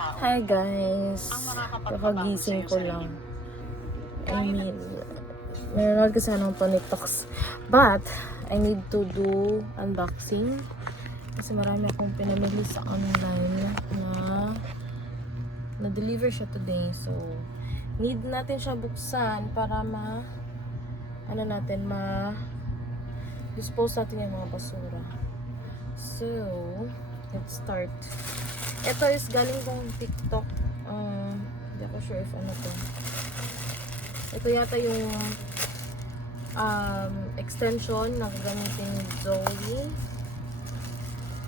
Hi guys, kakagising ko lang. I mean, nanonood kasi ng Tony Talks. But, I need to do unboxing. Kasi marami akong pinamili sa online na na-deliver siya today. So, need natin siya buksan para dispose natin yung mga basura. So, let's start. Ito is galing kong TikTok. Hindi ako sure if ano to. Ito yata yung extension na gagamitin ni Zoe.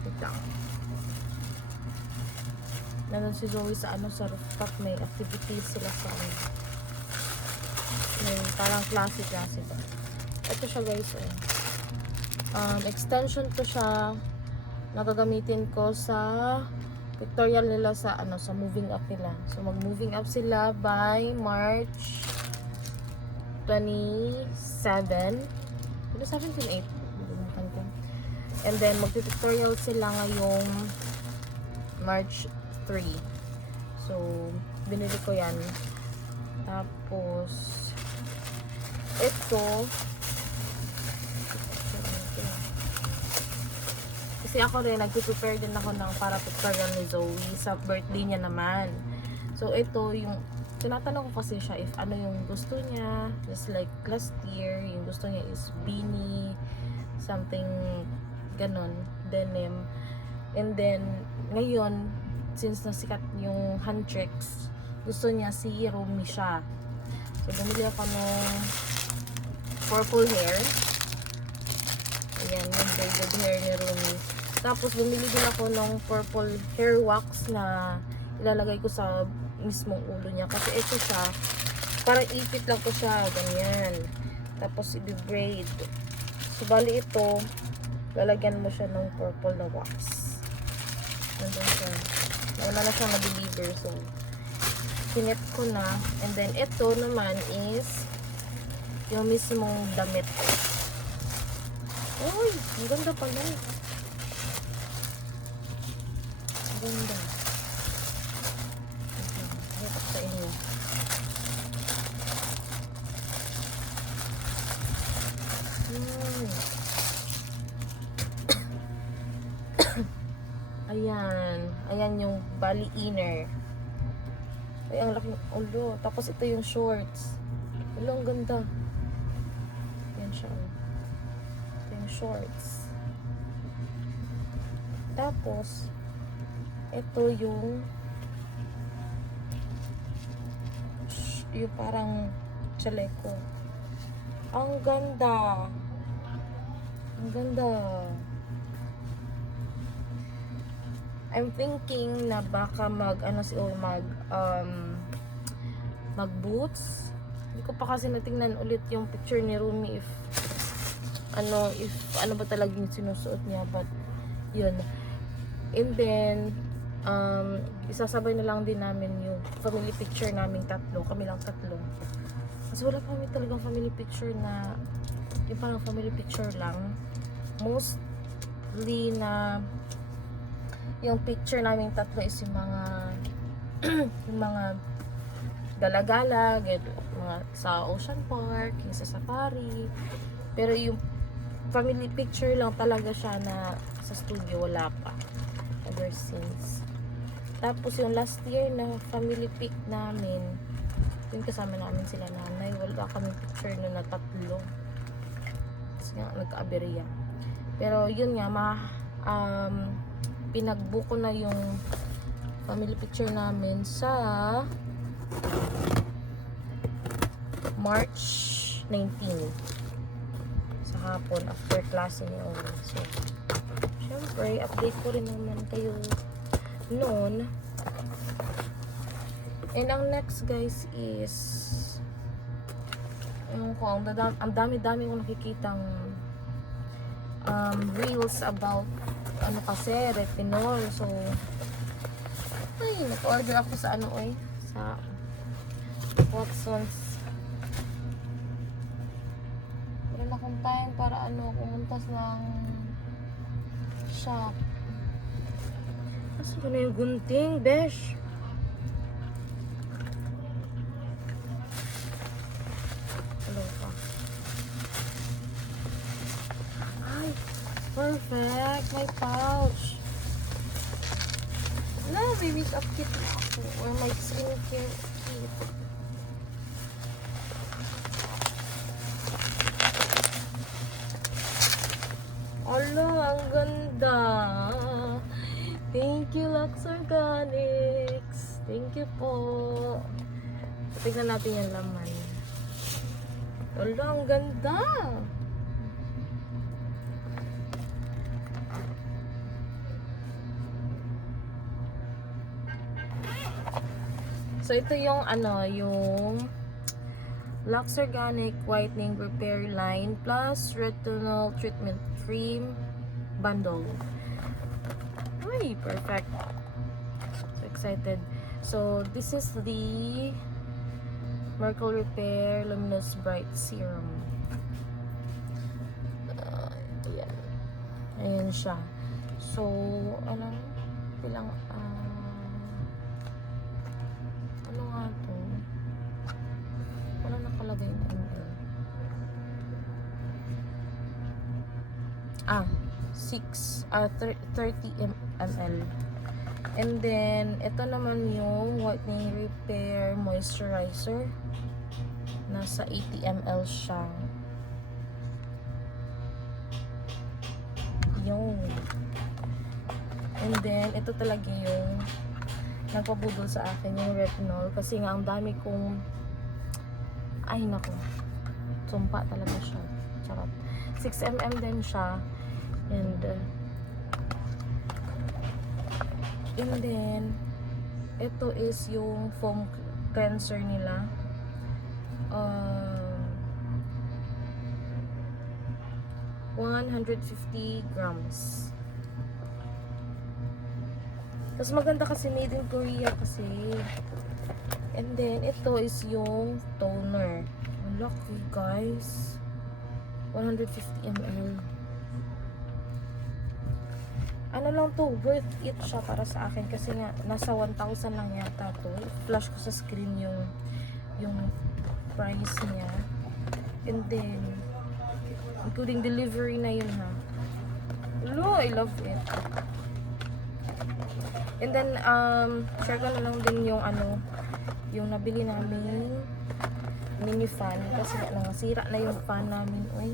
Wait lang. Nandun si Zoe sa rooftop. May activities sila sa may parang klase-klase ba. Ito siya guys. Extension to siya na gagamitin ko sa pictorial nila sa sa moving up nila. So mag-moving up sila by March 27. 28. And then mag-tutorial sila ngayong March 3. So binili ko 'yan. Tapos ito kasi ako rin, nag-prepare din ako ng para pictorial ni Zoe sa birthday niya naman. So, ito yung, tinatanong ko kasi siya if ano yung gusto niya. Just like last year, yung gusto niya is beanie, something ganon, denim. And then, ngayon, since nasikat yung Huntrix, gusto niya si Rumi siya. So, bumili ako ng purple hair. Ayan, yung braided hair ni Rumi. Tapos, bumili din ako ng purple hair wax na ilalagay ko sa mismong ulo niya. Kasi ito siya, parang ipit lang ko siya, ganyan. Tapos, i-braid. So, bali ito, lalagyan mo siya ng purple na wax. Nandun siya. Wala na siya na-deliver. So, sinip ko na. And then, ito naman is yung mismong damit. Uy, ang ganda pala. Ganda. Ito sa inyo. Ayan. Ayan yung bali inner. Ay, ang laking ulo. Tapos ito yung shorts. Ulo, ang ganda. Ayan siya. Ito yung shorts. Tapos, ito yung parang chaleco. Ang ganda. Ang ganda. I'm thinking na baka mag boots. Hindi ko pa kasi natingnan ulit yung picture ni Rumi if ano ba talaga yung sinusuot niya, but yun. And then isasabay na lang din namin yung family picture naming tatlo. Kami lang tatlo. Kasi wala kami talagang family picture na yung parang family picture lang. Mostly na yung picture naming tatlo is yung mga yung mga gala-gala, mga sa Ocean Park, yung sa safari. Pero yung family picture lang talaga siya na sa studio, wala pa. Ever since. Tapos yung last year na family pic namin, yung kasama namin sila nanay, wala kami picture na tatlo. Kasi nga, nagka-aberya. Pero yun nga, pinagbook ko na yung family picture namin sa March 19. Sa hapon, after class ni Owen. So, syempre, update ko rin naman kayo noon. And ang next guys is yung ang dami-dami kong nakikitang reels about kasi retinol. So ay, nag-order ako sa sa Watsons. Wala na akong time para pumuntas ng shop. Asa ba na yung gunting, besh? perfect. My pouch. No, may makeup kit na ako. Or my skincare kit. Ala, ang ganda. Thank you, Lux Organics. Thank you po. Tignan natin yung laman. Ala, ang ganda. So, ito yung yung Lux Organic Whitening Repair Line plus Retinol Treatment Cream Bundle. Ay, perfect. So excited. So, this is the Miracle Repair Luminous Bright Serum. Ayan. Ayan siya. So, bilang, ano nga to? Wala nakalagay na ml. 30 ml. And then, ito naman yung Whitening Repair Moisturizer. Nasa 80 ml siya. Yung. And then, ito talaga yung nagpabudol sa akin, yung retinol. Kasi nga, ang dami kong ay, naku. Sumpa talaga siya. Charot. 6 mm din siya. And then, ito is yung foam cleanser nila. 150 grams. Tapos maganda kasi made in Korea kasi. And then, ito is yung toner. Lucky guys. 150 ml. Ano lang to, worth it siya para sa akin kasi nga nasa 1,000 lang yata to. Flash ko sa screen yung price niya. And then including delivery na yun ha. Hello, I love it. And then share ko na lang din yung yung nabili namin mini fan kasi nasira na yung fan namin. Uy.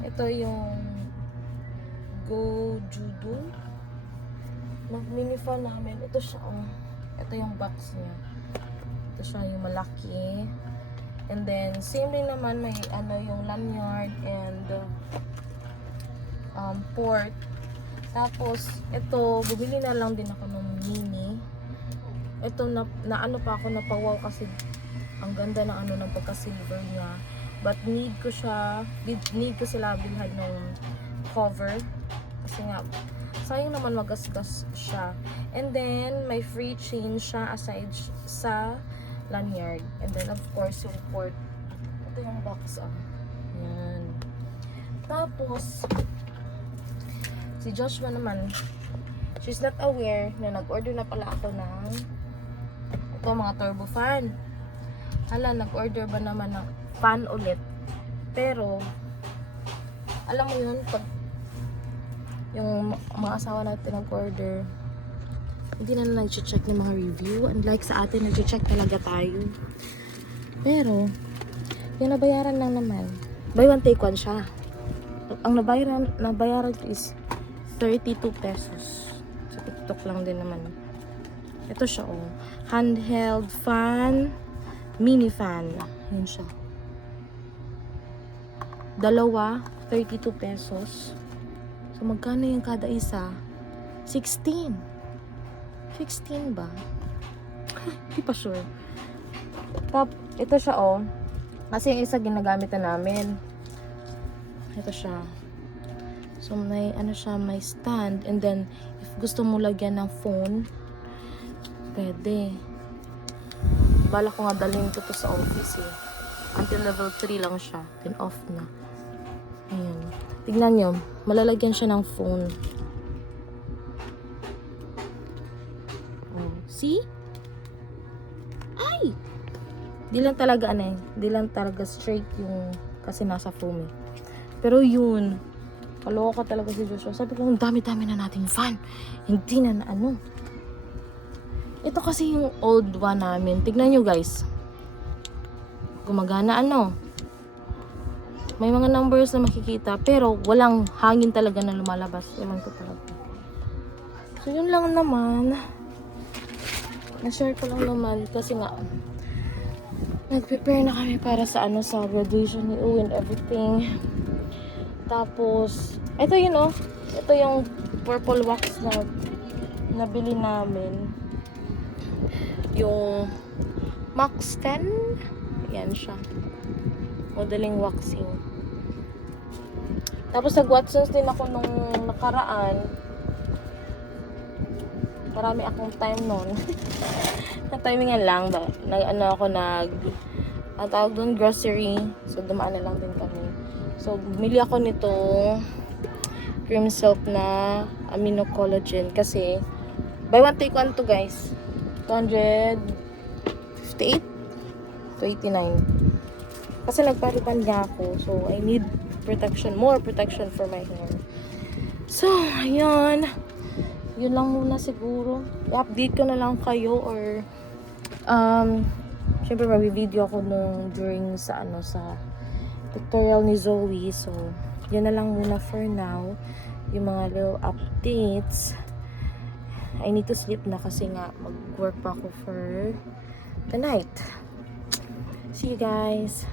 Ito yung Go Judo mini fan namin. Ito siya ito yung box niya. Ito siya yung malaki. And then same din naman may yung lanyard and port. Tapos ito bumili na lang din ako ng mini. Ito na ano pa ako napawaw kasi ang ganda ng ng pagka-silver niya. But need ko sila bilhan ng cover kasi nga sayang naman magasgas siya. And then may free chain siya aside sa lanyard. And then of course yung port. Ito yung box Yan. Tapos si Joshua naman, she's not aware na nag-order na pala ako ng ito mga turbo fan. Hala, nag-order ba naman ng fan ulit. Pero alam mo yun, pag yung mga asawa natin nag-order, hindi na nag-check ng mga review. Unlike sa atin, nag-check talaga tayo. Pero yung nabayaran lang naman, buy one take one siya. Ang nabayaran is 32 pesos. Sa TikTok lang din naman. Ito siya handheld fan, mini fan. Yun siya. Dalawa, 32 pesos. So, magkano yung kada isa? 16. 16 ba? Hindi pa sure. Ito siya kasi yung isa ginagamit na namin. Ito siya. So, may may stand. And then, if gusto mo lagyan ng phone, pwede. Bala ko nga dalhin ko to sa office Until level 3 lang siya. Then off na. Ayan. Tignan nyo. Malalagyan siya ng phone. See? Ay! Di lang talaga di lang talaga straight yung kasi nasa foam Pero yun. Kaloka talaga si Joshua. Sabi ko, ang dami-dami na nating fan. Hindi na ano. Ito kasi yung old one namin. Tignan nyo guys. Gumagana ano. May mga numbers na makikita. Pero walang hangin talaga na lumalabas. Ewan ko talaga. So yun lang naman. Na-share ko lang naman. Kasi nga, nag-prepare na kami para sa ano, sa graduation ni U and everything. Tapos, ito yun oh. Ito yung purple wax na nabili namin. Yung Max 10. Yan siya. Modeling waxing. Tapos nag-Watsons din ako nung nakaraan. Marami akong time nun. Na-timingan lang. Ano ako ang tawag doon, grocery. So, dumaan na lang din kami. So, bumili ako nito cream silk na amino collagen. Kasi, buy one take one to guys. 258 to 89. Kasi nagparipan niya ako. So, I need protection. More protection for my hair. So, ayun. Yun lang muna siguro. I-update ko na lang kayo or syempre mag-video ako during sa tutorial ni Zoe. So, yun na lang muna for now. Yung mga little updates. I need to sleep na kasi nga mag-work pa ako for tonight. See you guys.